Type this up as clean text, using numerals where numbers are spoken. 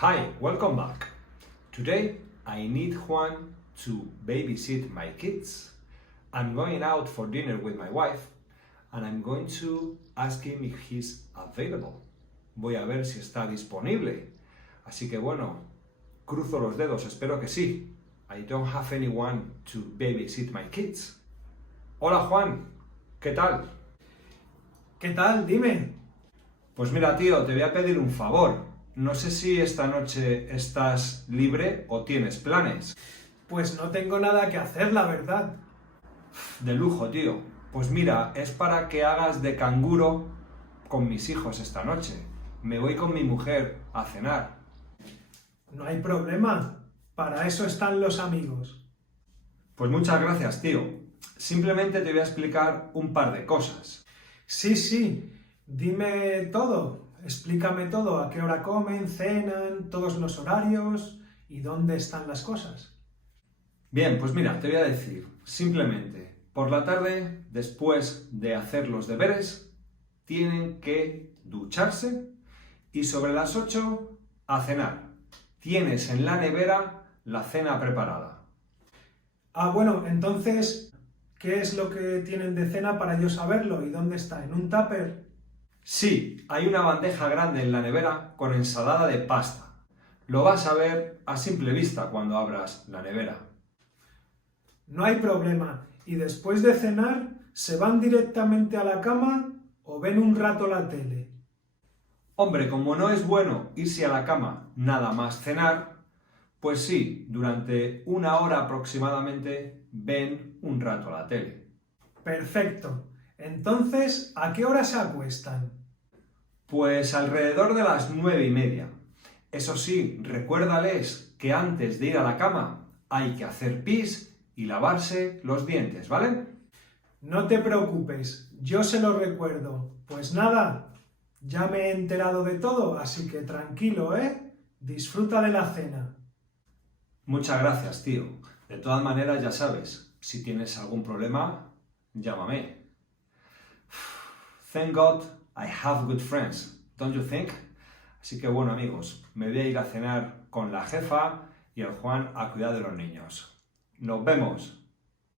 Hi, welcome back. Today I need Juan to babysit my kids. I'm going out for dinner with my wife and I'm going to ask him if he's available. Voy a ver si está disponible. Así que bueno, cruzo los dedos, espero que sí. I don't have anyone to babysit my kids. Hola Juan, ¿qué tal? ¿Qué tal? Dime. Pues mira tío, te voy a pedir un favor. No sé si esta noche estás libre o tienes planes. Pues no tengo nada que hacer, la verdad. De lujo, tío. Pues mira, es para que hagas de canguro con mis hijos esta noche. Me voy con mi mujer a cenar. No hay problema. Para eso están los amigos. Pues muchas gracias, tío. Simplemente te voy a explicar un par de cosas. Sí. Dime todo. Explícame todo. ¿A qué hora comen, cenan, todos los horarios y dónde están las cosas? Bien, pues mira, te voy a decir. Simplemente, por la tarde, después de hacer los deberes, tienen que ducharse y sobre las 8 a cenar. Tienes en la nevera la cena preparada. Ah, bueno, entonces, ¿qué es lo que tienen de cena para yo saberlo? ¿Y dónde está? ¿En un tupper? Sí, hay una bandeja grande en la nevera con ensalada de pasta. Lo vas a ver a simple vista cuando abras la nevera. No hay problema. ¿Y después de cenar, se van directamente a la cama o ven un rato la tele? Hombre, como no es bueno irse a la cama nada más cenar, pues sí, durante 1 hora aproximadamente ven un rato la tele. Perfecto. Entonces, ¿a qué hora se acuestan? Pues alrededor de las 9:30. Eso sí, recuérdales que antes de ir a la cama hay que hacer pis y lavarse los dientes, ¿vale? No te preocupes, yo se lo recuerdo. Pues nada, ya me he enterado de todo, así que tranquilo, ¿eh? Disfruta de la cena. Muchas gracias, tío. De todas maneras, ya sabes, si tienes algún problema, llámame. Thank God I have good friends, don't you think? Así que bueno, amigos, me voy a ir a cenar con la jefa y el Juan a cuidar de los niños. ¡Nos vemos!